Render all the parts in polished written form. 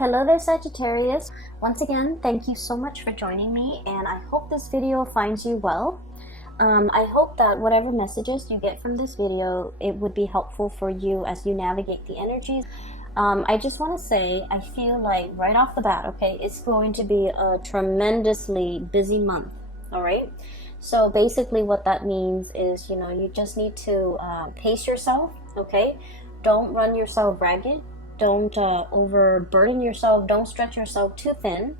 Hello there, Sagittarius. Once again, thank you so much for joining me, and I hope this video finds you well. I hope that whatever messages you get from this video, it would be helpful for you as you navigate the energies. I just want to say, I feel like right off the bat, okay, it's going to be a tremendously busy month, all right? So basically what that means is, you just need to pace yourself, okay? Don't run yourself ragged. Don't overburden yourself. Don't stretch yourself too thin.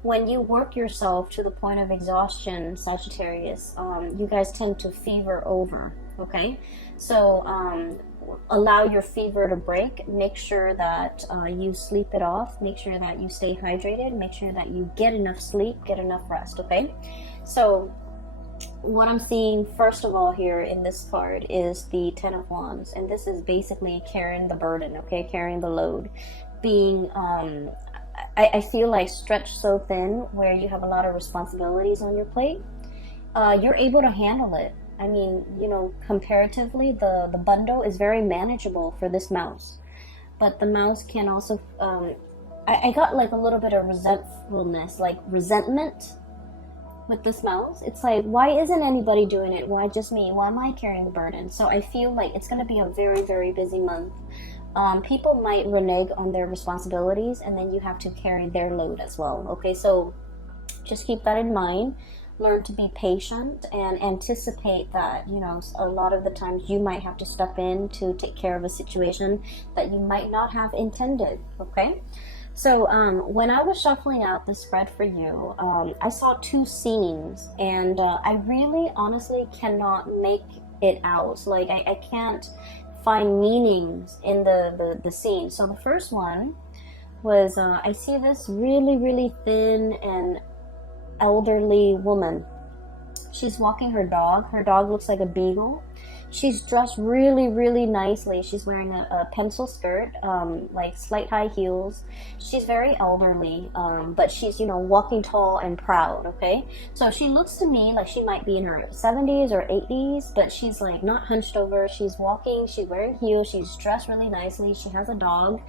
When you work yourself to the point of exhaustion, Sagittarius, you guys tend to fever over, okay? So allow your fever to break. Make sure that you sleep it off. Make sure that you stay hydrated. Make sure that you get enough sleep, get enough rest, okay? So what I'm seeing first of all here in this card is the Ten of Wands, and this is basically carrying the burden, okay, carrying the load, being I feel like stretched so thin where you have a lot of responsibilities on your plate. You're able to handle it. I mean, comparatively the bundle is very manageable for this mouse, but the mouse can also I got like a little bit of resentfulness, like resentment with this mouse. It's like, why isn't anybody doing it? Why just me? Why am I carrying the burden? So I feel like it's going to be a very, very busy month. People might renege on their responsibilities, and then you have to carry their load as well. Okay, so just keep that in mind. Learn to be patient and anticipate that, a lot of the times you might have to step in to take care of a situation that you might not have intended. Okay. So when I was shuffling out the spread for you, I saw two scenes, and I really honestly cannot make it out. Like I can't find meanings in the scene. So the first one was I see this really, really thin and elderly woman. She's walking her dog. Her dog looks like a beagle. She's dressed really, really nicely. She's wearing a pencil skirt, like slight high heels. She's very elderly, but she's, walking tall and proud, okay? So she looks to me like she might be in her 70s or 80s, but she's like not hunched over. She's walking, she's wearing heels, she's dressed really nicely. She has a dog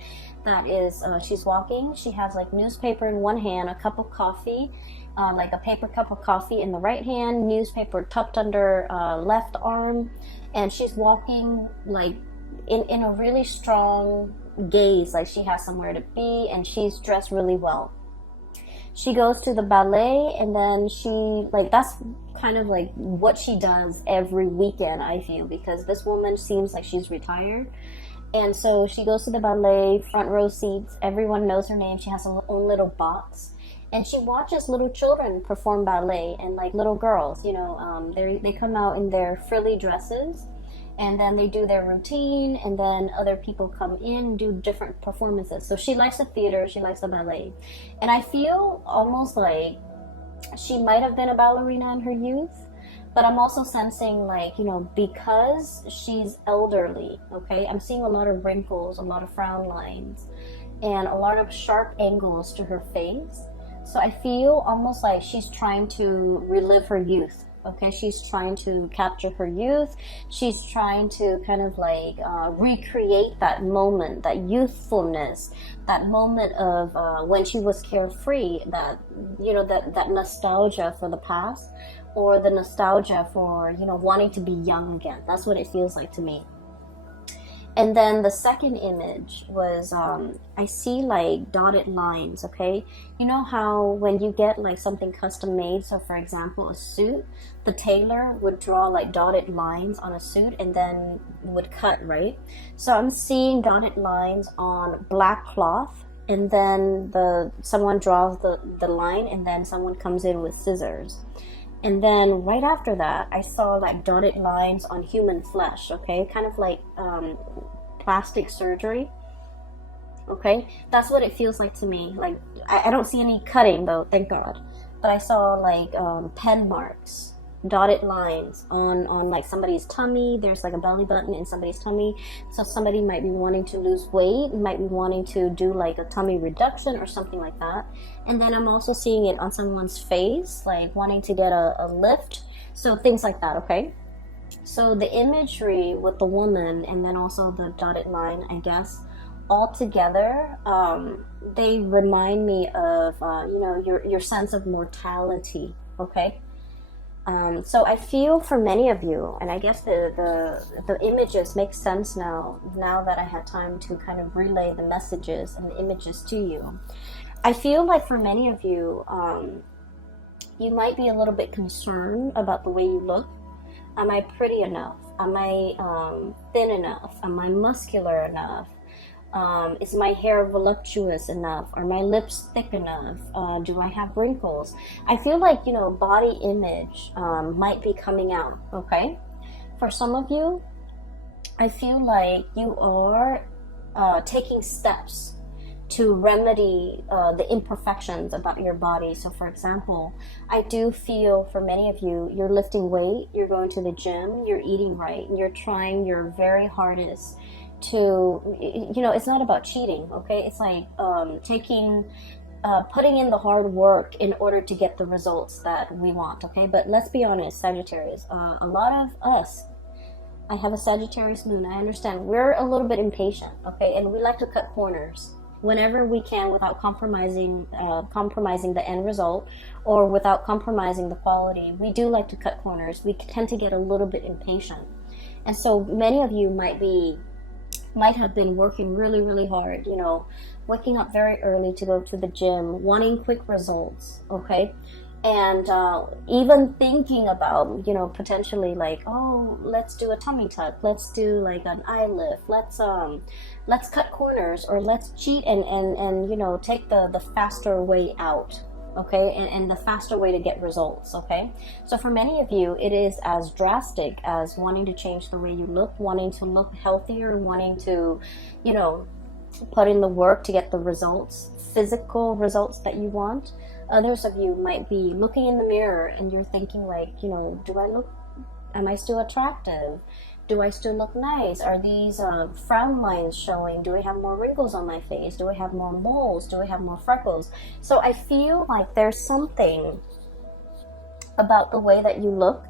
that is, she's walking. She has like newspaper in one hand, a cup of coffee, like a paper cup of coffee in the right hand, newspaper tucked under left arm. And she's walking like in a really strong gaze, like she has somewhere to be, and she's dressed really well. She goes to the ballet, and then that's kind of like what she does every weekend, I feel, because this woman seems like she's retired. And so she goes to the ballet, front row seats, everyone knows her name, she has her own little box. And she watches little children perform ballet, and like little girls, they come out in their frilly dresses, and then they do their routine, and then other people come in and do different performances. So she likes the theater, she likes the ballet. And I feel almost like she might have been a ballerina in her youth, but I'm also sensing like, because she's elderly, okay, I'm seeing a lot of wrinkles, a lot of frown lines, and a lot of sharp angles to her face. So I feel almost like she's trying to relive her youth, okay? She's trying to capture her youth. She's trying to kind of like recreate that moment, that youthfulness, that moment of when she was carefree, that, that nostalgia for the past, or the nostalgia for, wanting to be young again. That's what it feels like to me. And then the second image was, I see like dotted lines, okay? You know how when you get like something custom made, so for example, a suit, the tailor would draw like dotted lines on a suit and then would cut, right? So I'm seeing dotted lines on black cloth, and then someone draws the line, and then someone comes in with scissors. And then right after that, I saw like dotted lines on human flesh, okay? Kind of like plastic surgery, okay? That's what it feels like to me. Like, I don't see any cutting though, thank God. But I saw like pen marks, dotted lines on like somebody's tummy. There's like a belly button in somebody's tummy. So somebody might be wanting to lose weight, might be wanting to do like a tummy reduction or something like that. And then I'm also seeing it on someone's face, like wanting to get a lift. So things like that, okay? So the imagery with the woman and then also the dotted line, I guess, altogether, they remind me of, you know, your sense of mortality, okay? So I feel for many of you, and I guess the images make sense now that I had time to kind of relay the messages and the images to you. I feel like for many of you, you might be a little bit concerned about the way you look. Am I pretty enough? Am I thin enough? Am I muscular enough? Is my hair voluptuous enough? Are my lips thick enough? Do I have wrinkles? I feel like, you know, body image might be coming out, okay? For some of you, I feel like you are taking steps to remedy the imperfections about your body. So for example, I do feel for many of you, you're lifting weight, you're going to the gym, you're eating right, and you're trying your very hardest to, you know, it's not about cheating, okay? It's like putting in the hard work in order to get the results that we want, okay? But let's be honest, Sagittarius, a lot of us, I have a Sagittarius moon, I understand, we're a little bit impatient, okay? And we like to cut corners whenever we can without compromising the end result, or without compromising the quality. We do like to cut corners. We tend to get a little bit impatient. And so many of you might have been working really, really hard, you know, waking up very early to go to the gym, wanting quick results, okay? And even thinking about, you know, potentially like, oh, let's do a tummy tuck, let's do like an eye lift, let's cut corners, or let's cheat and you know, take the faster way out, okay? And the faster way to get results, okay? So for many of you, it is as drastic as wanting to change the way you look, wanting to look healthier, wanting to, you know, put in the work to get the results, physical results that you want. Others of you might be looking in the mirror and you're thinking like, you know, am I still attractive? Do I still look nice? Are these frown lines showing? Do I have more wrinkles on my face? Do I have more moles? Do I have more freckles? So I feel like there's something about the way that you look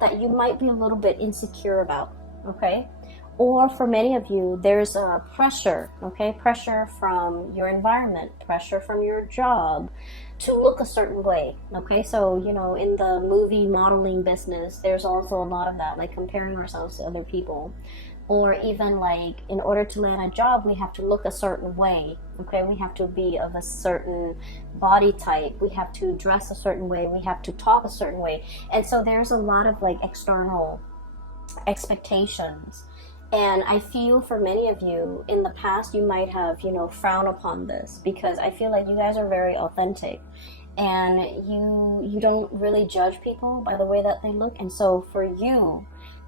that you might be a little bit insecure about, okay? Or for many of you, there's a pressure, okay? Pressure from your environment, pressure from your job to look a certain way, okay? So, you know, in the movie modeling business, there's also a lot of that, like comparing ourselves to other people. Or even like, in order to land a job, we have to look a certain way, okay? We have to be of a certain body type. We have to dress a certain way. We have to talk a certain way. And so there's a lot of like external expectations. And I feel for many of you, in the past, you might have, you know, frowned upon this, because I feel like you guys are very authentic and you don't really judge people by the way that they look. And so for you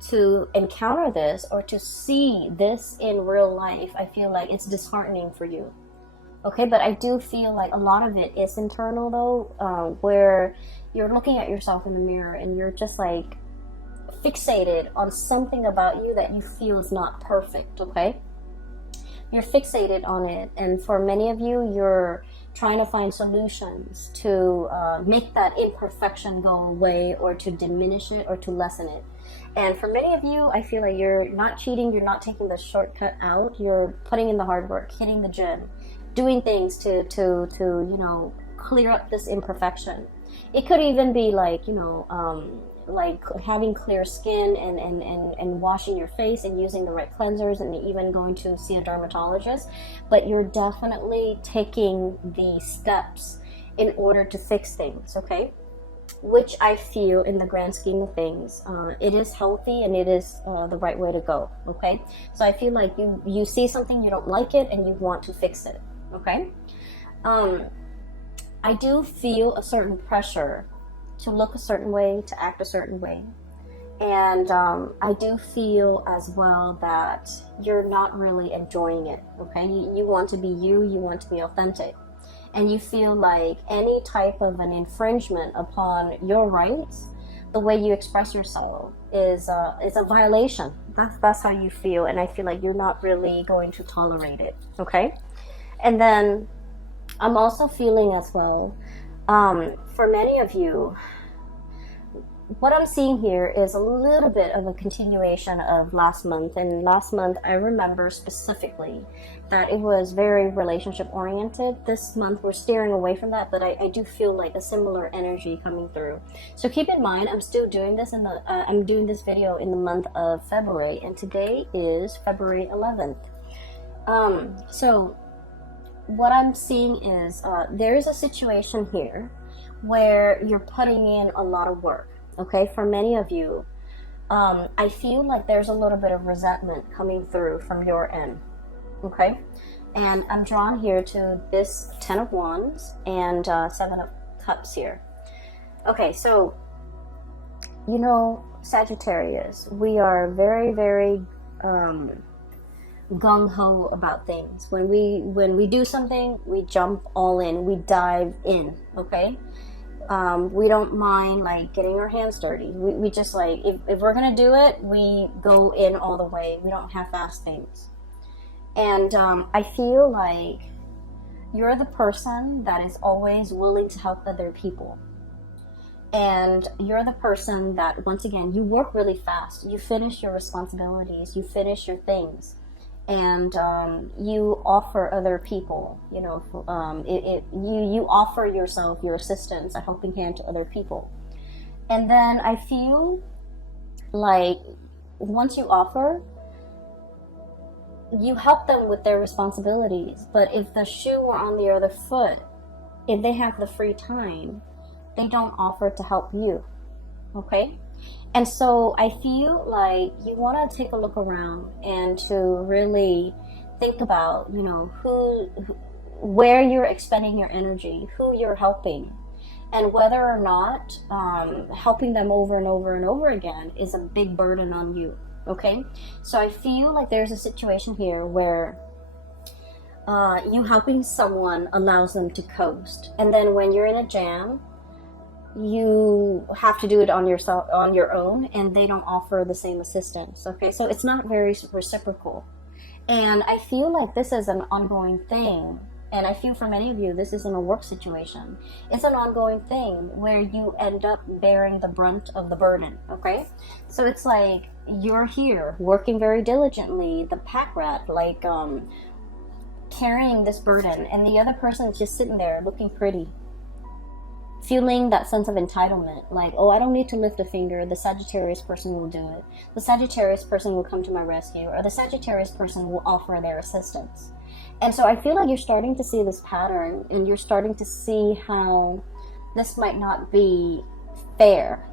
to encounter this or to see this in real life, I feel like it's disheartening for you. Okay, but I do feel like a lot of it is internal though, where you're looking at yourself in the mirror and you're just like, fixated on something about you that you feel is not perfect, okay? You're fixated on it, and for many of you, you're trying to find solutions to make that imperfection go away, or to diminish it, or to lessen it. And for many of you, I feel like you're not cheating, you're not taking the shortcut out, you're putting in the hard work, hitting the gym, doing things to you know, clear up this imperfection. It could even be like, you know, like having clear skin and washing your face and using the right cleansers and even going to see a dermatologist. But you're definitely taking the steps in order to fix things, okay? Which I feel, in the grand scheme of things, it is healthy and it is the right way to go, okay? So I feel like you see something, you don't like it, and you want to fix it, okay? I do feel a certain pressure to look a certain way, to act a certain way. And I do feel as well that you're not really enjoying it, okay? You want to be you want to be authentic. And you feel like any type of an infringement upon your rights, the way you express yourself, is a violation. That's how you feel, and I feel like you're not really going to tolerate it, okay? And then I'm also feeling as well, for many of you, what I'm seeing here is a little bit of a continuation of last month. And last month, I remember specifically that it was very relationship oriented. This month, we're steering away from that, but I do feel like a similar energy coming through. So keep in mind, I'm still doing this I'm doing this video in the month of February, and today is February 11th. So what I'm seeing is there is a situation here where you're putting in a lot of work. Okay, for many of you, I feel like there's a little bit of resentment coming through from your end. Okay, and I'm drawn here to this 10 of Wands and 7 of Cups here. Okay, so, you know, Sagittarius, we are very, very gung-ho about things. When we do something, we jump all in, we dive in, okay? We don't mind like getting our hands dirty. We just like, if we're gonna do it, we go in all the way. We don't half-ass things. And I feel like you're the person that is always willing to help other people. And you're the person that, once again, you work really fast. You finish your responsibilities, you finish your things, and you offer other people, you know, you offer yourself, your assistance, a helping hand to other people. And then I feel like once you offer, you help them with their responsibilities. But if the shoe were on the other foot, if they have the free time, they don't offer to help you. Okay? And so I feel like you want to take a look around and to really think about, you know, where you're expending your energy, who you're helping, and whether or not helping them over and over and over again is a big burden on you. Okay? So I feel like there's a situation here where you helping someone allows them to coast. And then when you're in a jam, you have to do it on your own, and they don't offer the same assistance. Okay, so it's not very reciprocal, and I feel like this is an ongoing thing. And I feel for many of you, this isn't a work situation. It's an ongoing thing where you end up bearing the brunt of the burden. Okay, so it's like you're here working very diligently, the pack rat, like carrying this burden, and the other person is just sitting there looking pretty, feeling that sense of entitlement, like, oh, I don't need to lift a finger, the Sagittarius person will do it. The Sagittarius person will come to my rescue, or the Sagittarius person will offer their assistance. And so I feel like you're starting to see this pattern, and you're starting to see how this might not be fair,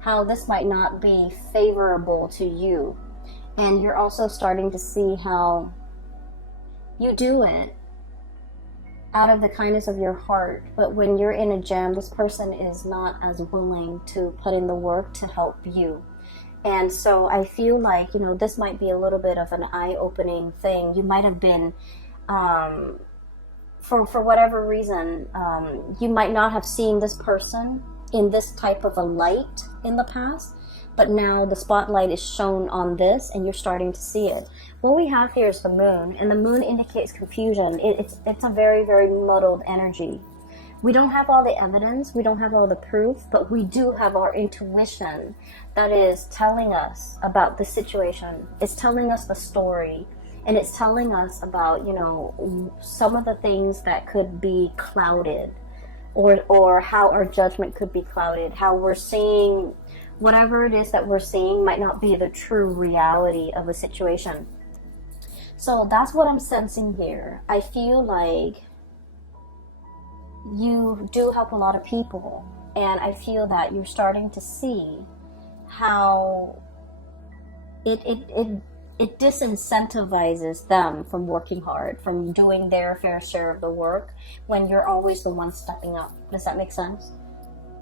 how this might not be favorable to you. And you're also starting to see how you do it out of the kindness of your heart, but when you're in a jam, this person is not as willing to put in the work to help you. And so I feel like, you know, this might be a little bit of an eye-opening thing. You might have been, for whatever reason, you might not have seen this person in this type of a light in the past, but now the spotlight is shown on this and you're starting to see it. What we have here is the moon, and the moon indicates confusion. It's a very, very muddled energy. We don't have all the evidence, we don't have all the proof, but we do have our intuition that is telling us about the situation. It's telling us the story, and it's telling us about, you know, some of the things that could be clouded, or how our judgment could be clouded, how we're seeing whatever it is that we're seeing might not be the true reality of a situation. So that's what I'm sensing here. I feel like you do help a lot of people, and I feel that you're starting to see how it disincentivizes them from working hard, from doing their fair share of the work, when you're always the one stepping up. Does that make sense?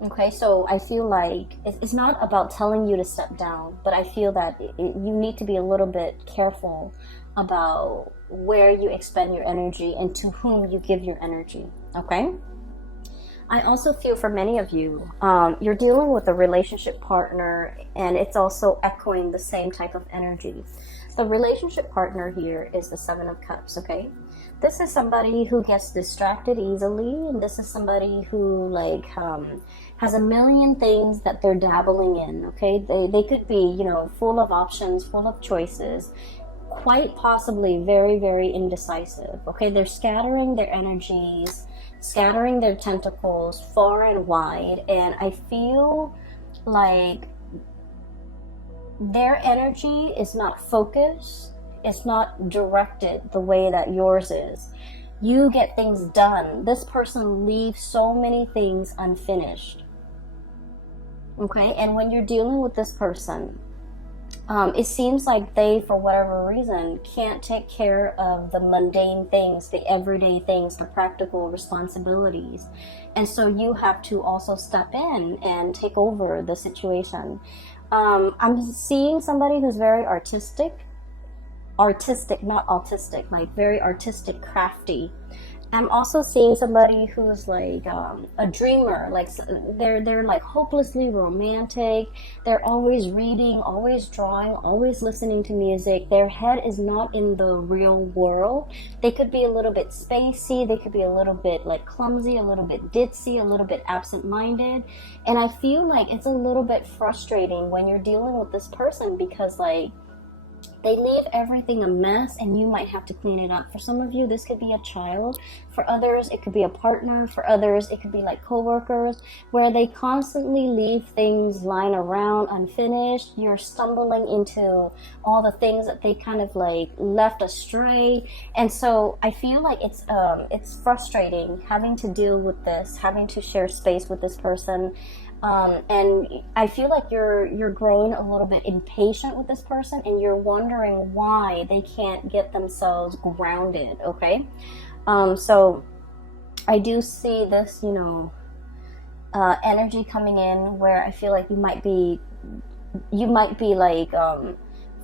Okay, so I feel like it's not about telling you to step down, but I feel that you need to be a little bit careful about where you expend your energy and to whom you give your energy. Okay? I also feel for many of you, you're dealing with a relationship partner, and it's also echoing the same type of energy. The relationship partner here is the Seven of Cups, okay? This is somebody who gets distracted easily, and this is somebody who like has a million things that they're dabbling in, okay? They could be, you know, full of options, full of choices, quite possibly very, very indecisive, okay? They're scattering their energies, scattering their tentacles far and wide, and I feel like their energy is not focused, it's not directed the way that yours is. You get things done. This person leaves so many things unfinished, okay? And when you're dealing with this person, it seems like they, for whatever reason, can't take care of the mundane things, the everyday things, the practical responsibilities. And so you have to also step in and take over the situation. I'm seeing somebody who's very artistic, not autistic, like very artistic, crafty. I'm also seeing somebody who's like a dreamer, like they're like hopelessly romantic. They're always reading, always drawing, always listening to music. Their head is not in the real world. They could be a little bit spacey. They could be a little bit like clumsy, a little bit ditzy, a little bit absent-minded. And I feel like it's a little bit frustrating when you're dealing with this person because like they leave everything a mess and you might have to clean it up. For some of you, this could be a child. For others, it could be a partner. For others, it could be like coworkers, where they constantly leave things lying around unfinished. You're stumbling into all the things that they kind of like left astray. And so I feel like it's frustrating having to deal with this, having to share space with this person. And I feel like you're growing a little bit impatient with this person, and you're wondering why they can't get themselves grounded, okay? So I do see this, you know, energy coming in where I feel like you might be like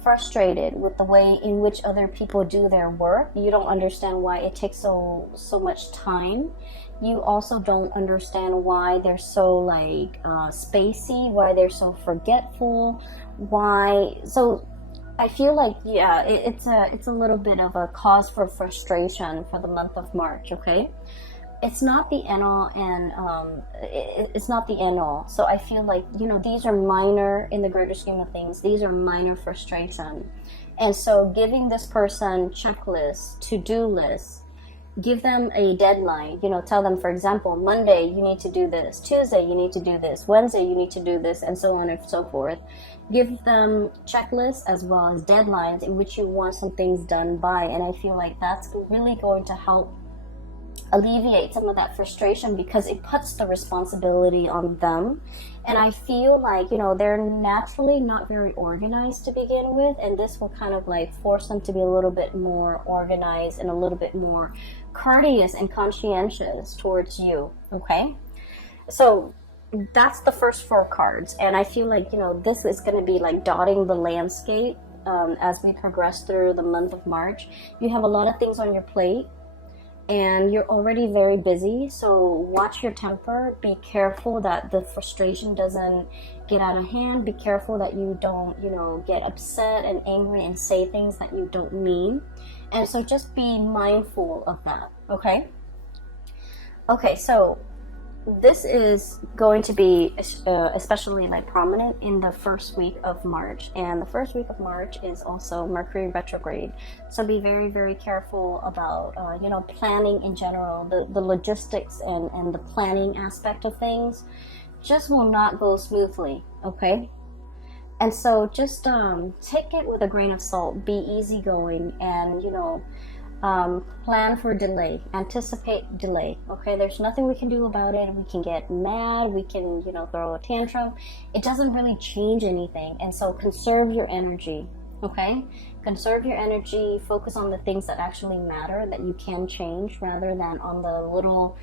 frustrated with the way in which other people do their work. You don't understand why it takes so much time. You also don't understand why they're so like spacey, why they're so forgetful, why. So I feel like, yeah, it's a little bit of a cause for frustration for the month of March, okay? It's not the end all, and it's not the end all. So I feel like, you know, these are minor in the greater scheme of things. These are minor frustration. And so giving this person checklists, to-do lists, give them a deadline, you know, tell them, for example, Monday you need to do this, Tuesday you need to do this, Wednesday you need to do this, and so on and so forth. Give them checklists as well as deadlines in which you want some things done by, and I feel like that's really going to help alleviate some of that frustration because it puts the responsibility on them. And I feel like, you know, they're naturally not very organized to begin with, and this will kind of like force them to be a little bit more organized and a little bit more courteous and conscientious towards you, okay? So that's the first 4 cards, and I feel like, you know, this is going to be like dotting the landscape as we progress through the month of March. You have a lot of things on your plate, and you're already very busy, so watch your temper. Be careful that the frustration doesn't get out of hand. Be careful that you don't, you know, get upset and angry and say things that you don't mean. And so just be mindful of that, okay? Okay, so this is going to be especially like prominent in the first week of March, and the first week of March is also Mercury retrograde, so be very, very careful about you know, planning in general. The logistics and the planning aspect of things just will not go smoothly, okay? And so just take it with a grain of salt, be easygoing, and, you know, plan for delay, anticipate delay, okay? There's nothing we can do about it. We can get mad, we can, you know, throw a tantrum. It doesn't really change anything, and so conserve your energy, okay? Conserve your energy, focus on the things that actually matter, that you can change, rather than on the little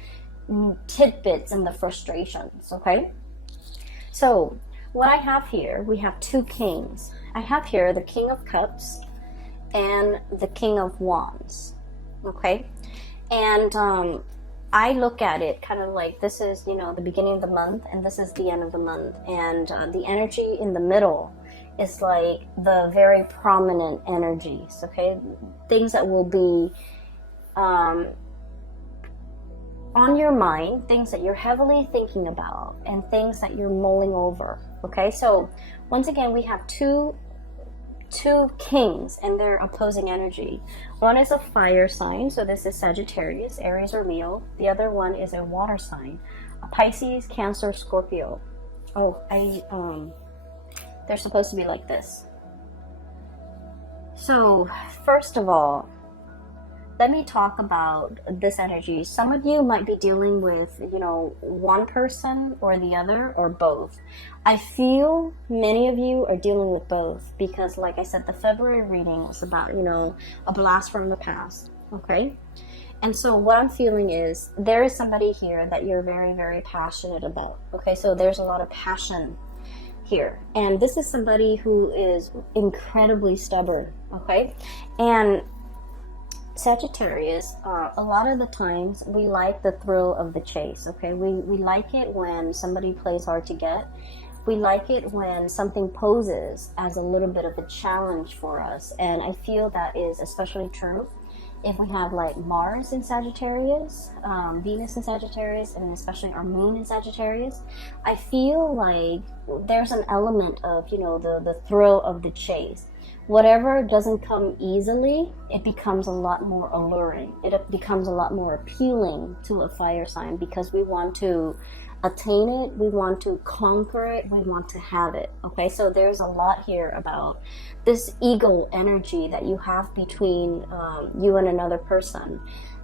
tidbits and the frustrations, okay? So what I have here, we have 2 kings. I have here the King of Cups and the King of Wands, okay? And I look at it kind of like this is, you know, the beginning of the month, and this is the end of the month, and the energy in the middle is like the very prominent energies, okay? Things that will be on your mind, things that you're heavily thinking about, and things that you're mulling over, okay? So once again, we have two kings and their opposing energy. One is a fire sign, so this is Sagittarius, Aries, or Leo. The other one is a water sign, a Pisces, Cancer, Scorpio. Oh, they're supposed to be like this. So first of all, let me talk about this energy. Some of you might be dealing with, you know, one person or the other, or both. I feel many of you are dealing with both because, like I said, the February reading was about, you know, a blast from the past, okay? And so what I'm feeling is there is somebody here that you're very, very passionate about, okay? So there's a lot of passion here. And this is somebody who is incredibly stubborn, okay? And Sagittarius, a lot of the times we like the thrill of the chase, okay? We like it when somebody plays hard to get. We like it when something poses as a little bit of a challenge for us. And I feel that is especially true if we have like Mars in Sagittarius, Venus in Sagittarius, and especially our moon in Sagittarius. I feel like there's an element of, you know, the thrill of the chase. Whatever doesn't come easily, it becomes a lot more alluring. It becomes a lot more appealing to a fire sign because we want to attain it, we want to conquer it, we want to have it, okay? So there's a lot here about this ego energy that you have between you and another person.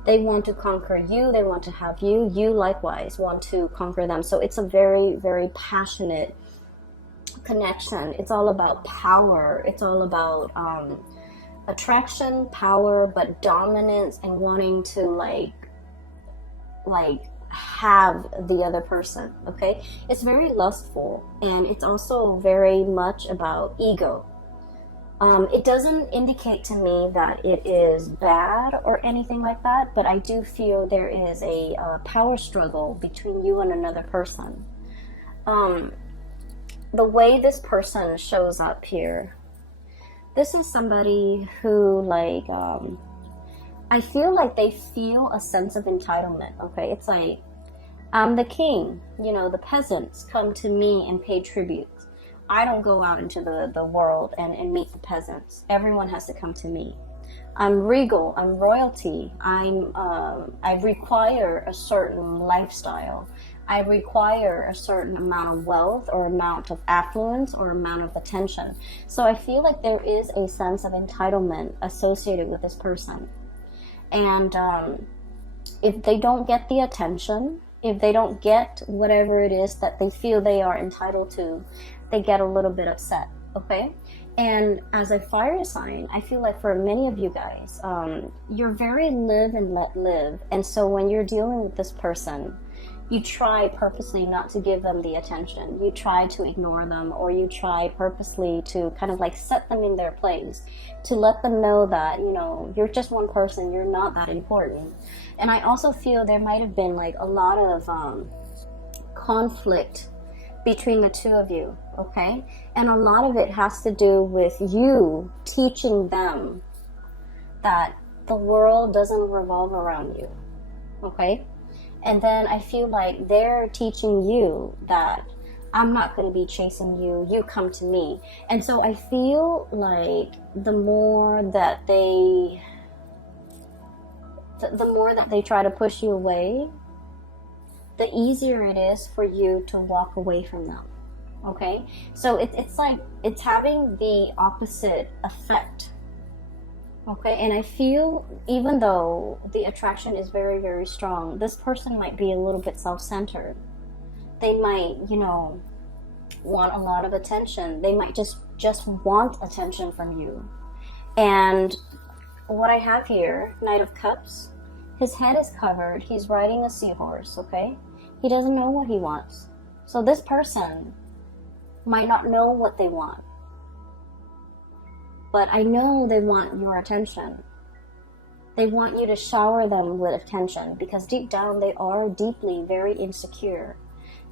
They want to conquer you, they want to have you, you likewise want to conquer them. So it's a very, very passionate connection. It's all about power. It's all about attraction, power, but dominance and wanting to like have the other person, okay? It's very lustful, and it's also very much about ego. It doesn't indicate to me that it is bad or anything like that, but I do feel there is a power struggle between you and another person. The way this person shows up here, this is somebody who like, I feel like they feel a sense of entitlement, okay? It's like, I'm the king, you know, the peasants come to me and pay tribute. I don't go out into the world and meet the peasants. Everyone has to come to me. I'm regal, I'm royalty, I require a certain lifestyle. I require a certain amount of wealth or amount of affluence or amount of attention. So I feel like there is a sense of entitlement associated with this person. And if they don't get the attention, if they don't get whatever it is that they feel they are entitled to, they get a little bit upset, okay? And as a fire sign, I feel like for many of you guys, you're very live and let live. And so when you're dealing with this person, you try purposely not to give them the attention. You try to ignore them, or you try purposely to kind of like set them in their place, to let them know that, you know, you're just one person, you're not that important. And I also feel there might have been like a lot of conflict between the two of you, okay? And a lot of it has to do with you teaching them that the world doesn't revolve around you, okay? And then I feel like they're teaching you that I'm not going to be chasing you, you come to me. And so I feel like the more that they try to push you away, the easier it is for you to walk away from them, okay? So it's like, it's having the opposite effect. Okay, and I feel even though the attraction is very, very strong, this person might be a little bit self-centered. They might, you know, want a lot of attention. They might just want attention from you. And what I have here, Knight of Cups, his head is covered. He's riding a seahorse, okay? He doesn't know what he wants. So this person might not know what they want. But I know they want your attention. They want you to shower them with attention because deep down they are deeply very insecure.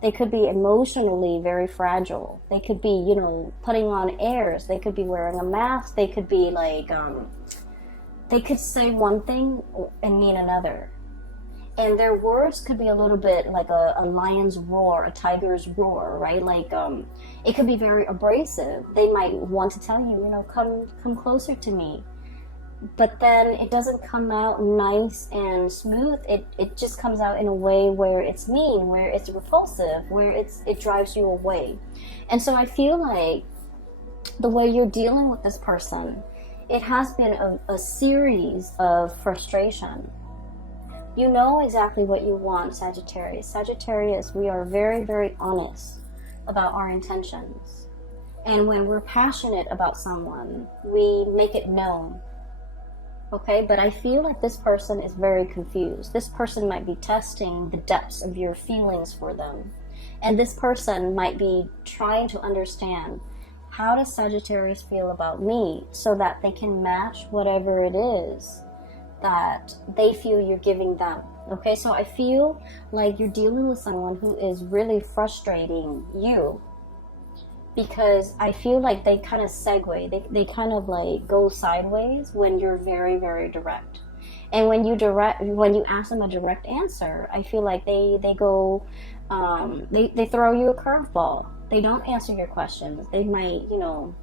They could be emotionally very fragile. They could be, you know, putting on airs. They could be wearing a mask. They could be like, they could say one thing and mean another. And their words could be a little bit like a lion's roar, a tiger's roar, right? Like, it could be very abrasive. They might want to tell you, you know, come closer to me. But then it doesn't come out nice and smooth. It just comes out in a way where it's mean, where it's repulsive, where it drives you away. And so I feel like the way you're dealing with this person, it has been a series of frustration. You know exactly what you want, Sagittarius. Sagittarius, we are very, very honest about our intentions. And when we're passionate about someone, we make it known. Okay, but I feel like this person is very confused. This person might be testing the depths of your feelings for them. And this person might be trying to understand, how does Sagittarius feel about me, so that they can match whatever it is that they feel you're giving them. Okay, so I feel like you're dealing with someone who is really frustrating you, because I feel like they kind of segue, they kind of like go sideways when you're very, very direct. And when you ask them a direct answer, I feel like they go, they throw you a curveball. They don't answer your questions. They might, you know,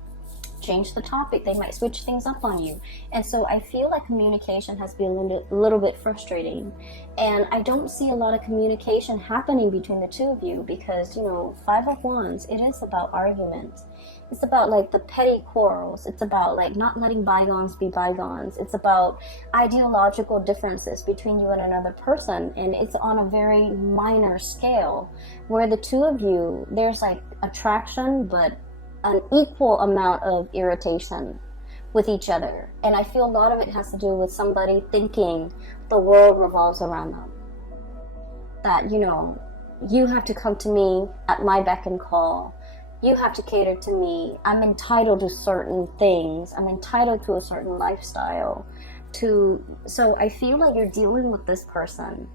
change the topic. They might switch things up on you. And so I feel like communication has been a little bit frustrating. And I don't see a lot of communication happening between the two of you, because, you know, Five of Wands, it is about arguments. It's about like the petty quarrels. It's about like not letting bygones be bygones. It's about ideological differences between you and another person. And it's on a very minor scale, where the two of you, there's like attraction, but an equal amount of irritation with each other. And I feel a lot of it has to do with somebody thinking the world revolves around them. That, you know, you have to come to me at my beck and call. You have to cater to me. I'm entitled to certain things. I'm entitled to a certain lifestyle. So I feel like you're dealing with this person,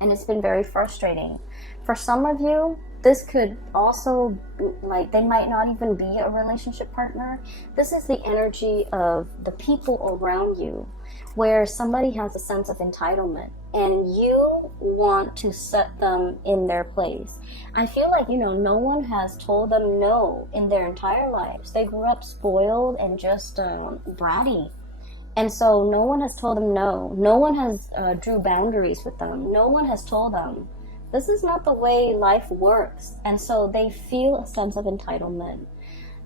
and it's been very frustrating. For some of you, this could also, like, they might not even be a relationship partner. This is the energy of the people around you, where somebody has a sense of entitlement and you want to set them in their place. I feel like, you know, no one has told them no in their entire lives. They grew up spoiled and just bratty. And so no one has told them no. No one has drew boundaries with them. No one has told them, this is not the way life works. And so they feel a sense of entitlement.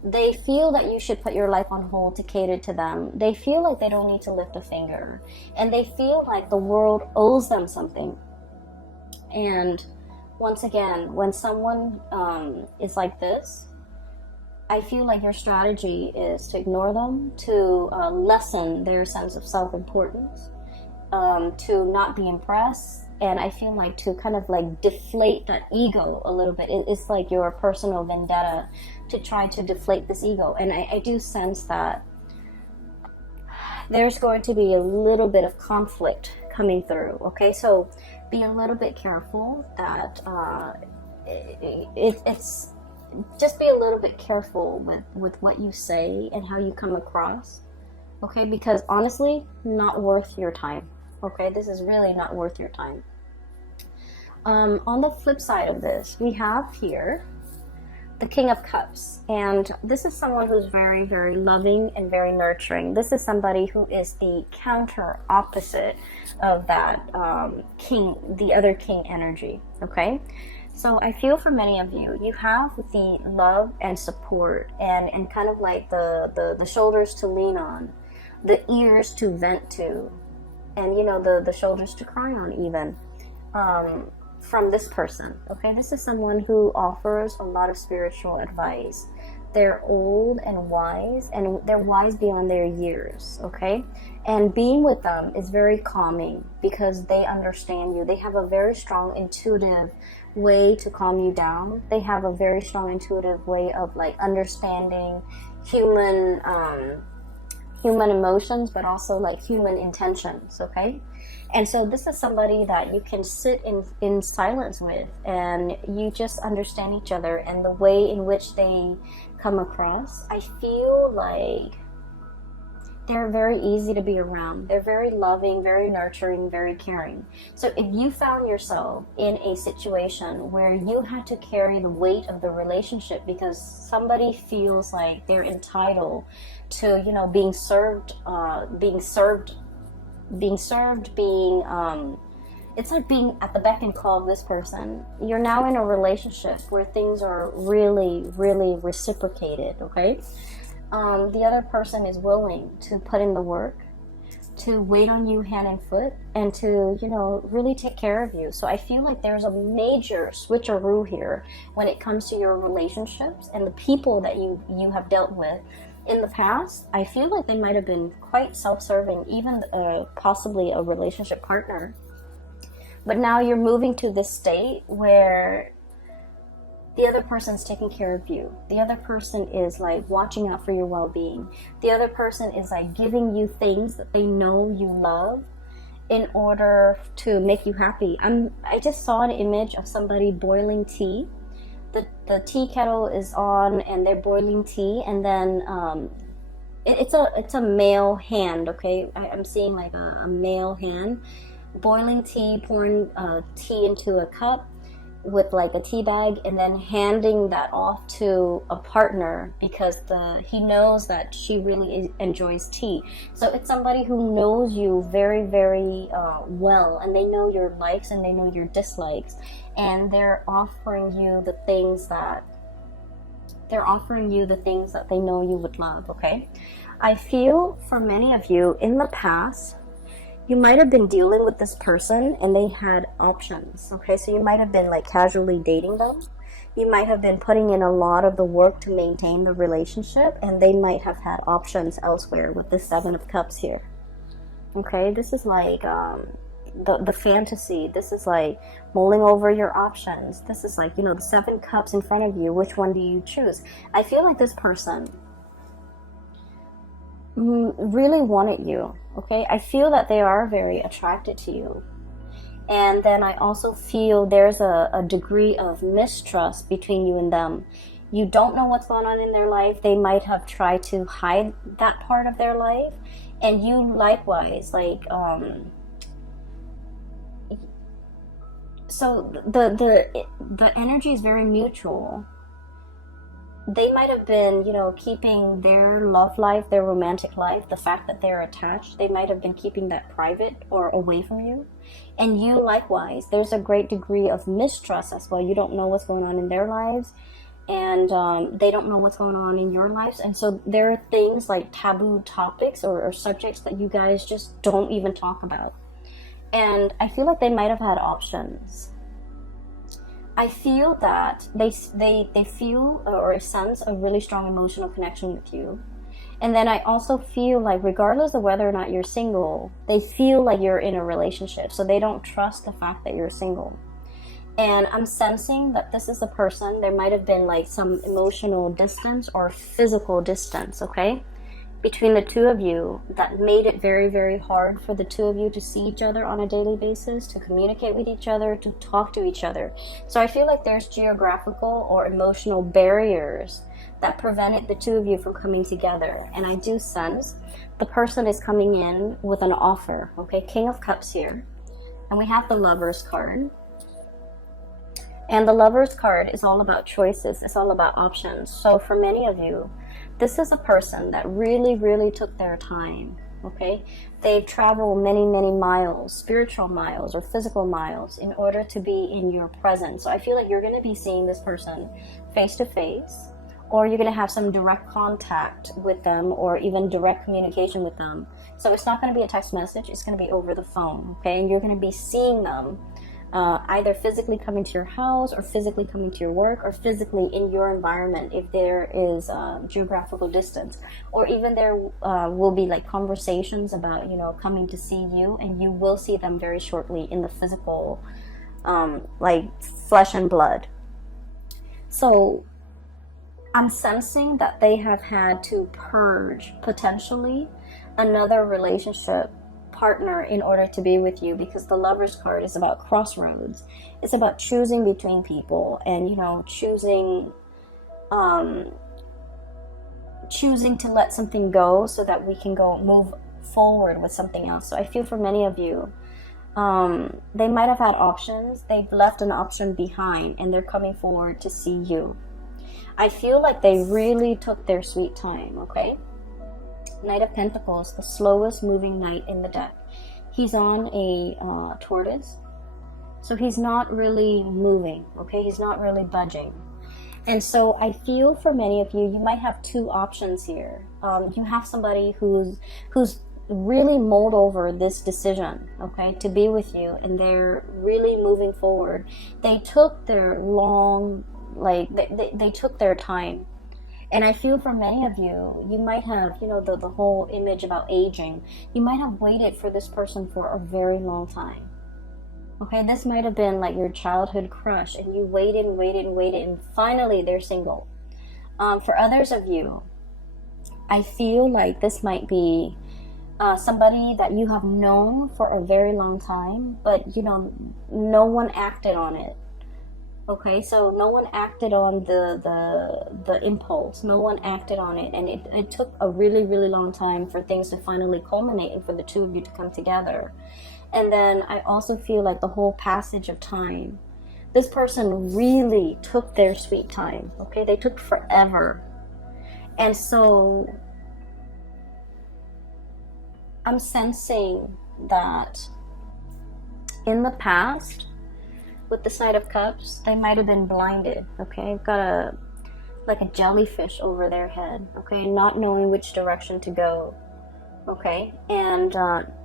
They feel that you should put your life on hold to cater to them. They feel like they don't need to lift a finger. And they feel like the world owes them something. And once again, when someone is like this, I feel like your strategy is to ignore them, to lessen their sense of self-importance, to not be impressed. And I feel like to kind of like deflate that ego a little bit. It's like your personal vendetta to try to deflate this ego. And I do sense that there's going to be a little bit of conflict coming through. Okay, so be a little bit careful that it's just be a little bit careful with what you say and how you come across. Okay, because honestly, not worth your time. Okay, this is really not worth your time. On the flip side of this, we have here the King of Cups. And this is someone who's very, very loving and very nurturing. This is somebody who is the counter opposite of that king, the other king energy. Okay? So I feel for many of you, you have the love and support and kind of like the shoulders to lean on, the ears to vent to, and, you know, the shoulders to cry on even, from this person. Okay, this is someone who offers a lot of spiritual advice. They're old and they're wise beyond their years. Okay, and being with them is very calming because they understand you. They have a very strong intuitive way to calm you down. They have a very strong intuitive way of like understanding human human emotions, but also like human intentions, okay? And so this is somebody that you can sit in silence with, and you just understand each other and the way in which they come across. I feel like they're very easy to be around. They're very loving, very nurturing, very caring. So if you found yourself in a situation where you had to carry the weight of the relationship because somebody feels like they're entitled to, you know, being served, it's like being at the beck and call of this person. You're now in a relationship where things are really, really reciprocated, okay? The other person is willing to put in the work, to wait on you hand and foot, and to, you know, really take care of you. So I feel like there's a major switcheroo here when it comes to your relationships and the people that you have dealt with in the past. I feel like they might have been quite self-serving, even possibly a relationship partner. But now you're moving to this state where the other person's taking care of you. The other person is like watching out for your well-being. The other person is like giving you things that they know you love in order to make you happy. I just saw an image of somebody boiling tea. The tea kettle is on and they're boiling tea, and then it's a male hand, okay? I'm seeing like a male hand boiling tea, pouring tea into a cup with like a tea bag, and then handing that off to a partner because he knows that she really enjoys tea. So it's somebody who knows you very, very well, and they know your likes and they know your dislikes, and they're offering you the things that they know you would love, okay? I feel for many of you in the past, you might have been dealing with this person and they had options, okay? So you might have been like casually dating them. You might have been putting in a lot of the work to maintain the relationship, and they might have had options elsewhere with the 7 of Cups here, okay? This is like the fantasy. This is like mulling over your options. This is like, you know, the 7 Cups in front of you. Which one do you choose? I feel like this person really wanted you, okay? I feel that they are very attracted to you. And then I also feel there's a degree of mistrust between you and them. You don't know what's going on in their life. They might have tried to hide that part of their life, and you likewise, like so the energy is very mutual. They might have been, you know, keeping their love life, their romantic life, the fact that they're attached, they might have been keeping that private or away from you. And you likewise, there's a great degree of mistrust as well. You don't know what's going on in their lives, and they don't know what's going on in your lives. And so there are things like taboo topics or subjects that you guys just don't even talk about. And I feel like they might have had options. I feel that they feel or sense a really strong emotional connection with you. And then I also feel like regardless of whether or not you're single, they feel like you're in a relationship. So they don't trust the fact that you're single. And I'm sensing that this is a person, there might have been like some emotional distance or physical distance, okay, between the two of you that made it very, very hard for the two of you to see each other on a daily basis, to communicate with each other, to talk to each other. So I feel like there's geographical or emotional barriers that prevented the two of you from coming together. And I do sense the person is coming in with an offer, okay? King of Cups here. And we have the Lovers card. And the Lovers card is all about choices. It's all about options. So for many of you, this is a person that really, really took their time, okay? They've traveled many, many miles, spiritual miles or physical miles, in order to be in your presence. So I feel like you're going to be seeing this person face to face, or you're going to have some direct contact with them, or even direct communication with them. So it's not going to be a text message, it's going to be over the phone, okay? And you're going to be seeing them either physically coming to your house, or physically coming to your work, or physically in your environment if there is geographical distance. Or even there will be like conversations about, you know, coming to see you, and you will see them very shortly in the physical, like flesh and blood. So I'm sensing that they have had to purge potentially another relationship partner in order to be with you, because the Lovers card is about crossroads. It's about choosing between people and, you know, choosing to let something go so that we can move forward with something else. So I feel for many of you, they might have had options. They've left an option behind and they're coming forward to see you. I feel like they really took their sweet time, okay? Knight of Pentacles, the slowest moving knight in the deck. He's on a tortoise, so he's not really moving, okay? He's not really budging. And so I feel for many of you, you might have two options here. You have somebody who's really mulled over this decision, okay, to be with you, and they're really moving forward. They took their they took their time. And I feel for many of you, you might have, you know, the whole image about aging. You might have waited for this person for a very long time. Okay, this might have been like your childhood crush, and you waited and waited and waited, and finally they're single. For others of you, I feel like this might be somebody that you have known for a very long time, but, you know, no one acted on it. Okay, so no one acted on the impulse. No one acted on it, and it took a really, really long time for things to finally culminate and for the two of you to come together. And then I also feel like the whole passage of time, this person really took their sweet time. Okay, they took forever. And so I'm sensing that in the past, with the Knight of Cups, they might have been blinded, okay? Got like a jellyfish over their head, okay? Not knowing which direction to go, okay? And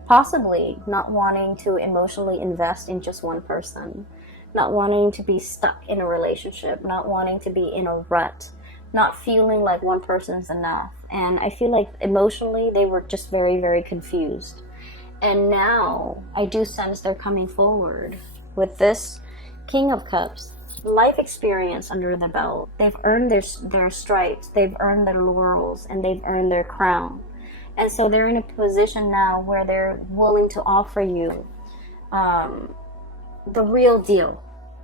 possibly not wanting to emotionally invest in just one person, not wanting to be stuck in a relationship, not wanting to be in a rut, not feeling like one person's enough. And I feel like emotionally they were just very, very confused. And now I do sense they're coming forward with this King of Cups, life experience under the belt. They've earned their stripes, they've earned their laurels, and they've earned their crown. And so they're in a position now where they're willing to offer you the real deal.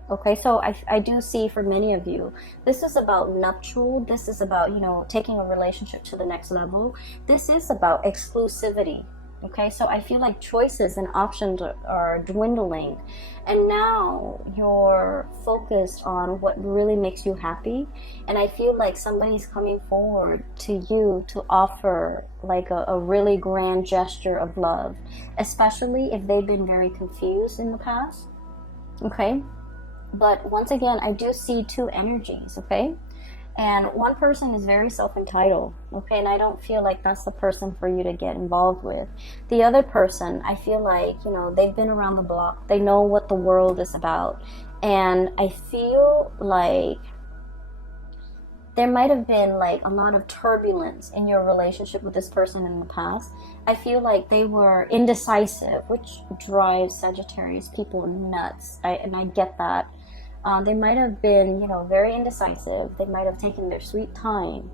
Okay, so I do see for many of you, this is about nuptial. This is about, you know, taking a relationship to the next level. This is about exclusivity. Okay, so I feel like choices and options are dwindling, and now you're focused on what really makes you happy. And I feel like somebody's coming forward to you to offer like a really grand gesture of love, especially if they've been very confused in the past. Okay, but once again, I do see two energies, okay? And one person is very self-entitled, okay? And I don't feel like that's the person for you to get involved with. The other person, I feel like, you know, they've been around the block. They know what the world is about. And I feel like there might have been like a lot of turbulence in your relationship with this person in the past. I feel like they were indecisive, which drives Sagittarius people nuts. And I get that. They might have been, you know, very indecisive. They might have taken their sweet time.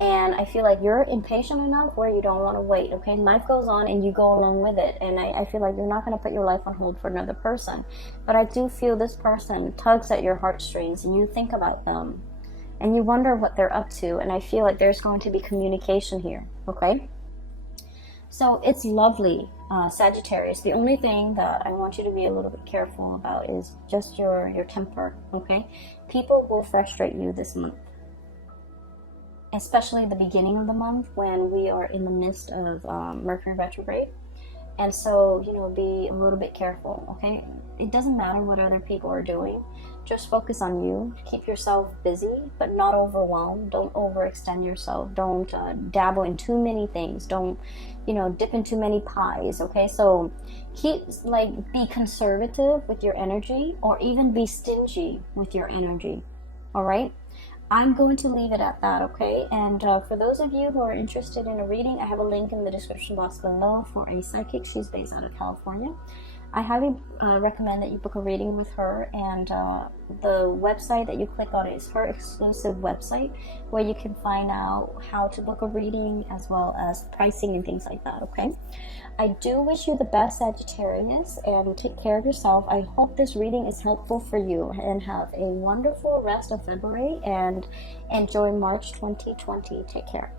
And I feel like you're impatient enough where you don't want to wait, okay? Life goes on and you go along with it. And I feel like you're not going to put your life on hold for another person. But I do feel this person tugs at your heartstrings, and you think about them. And you wonder what they're up to. And I feel like there's going to be communication here, okay? So it's lovely, Sagittarius. The only thing that I want you to be a little bit careful about is just your temper, okay? People will frustrate you this month, especially the beginning of the month when we are in the midst of Mercury retrograde. And so, you know, be a little bit careful, okay? It doesn't matter what other people are doing. Just focus on you. Keep yourself busy, but not overwhelmed. Don't overextend yourself. Don't dabble in too many things. Don't, you know, dip in too many pies, okay? So be conservative with your energy, or even be stingy with your energy, all right? I'm going to leave it at that, okay? And for those of you who are interested in a reading, I have a link in the description box below for a psychic. She's based out of California. I highly recommend that you book a reading with her, and the website that you click on is her exclusive website where you can find out how to book a reading as well as pricing and things like that, okay? I do wish you the best, Sagittarius, and take care of yourself. I hope this reading is helpful for you, and have a wonderful rest of February and enjoy March 2020. Take care.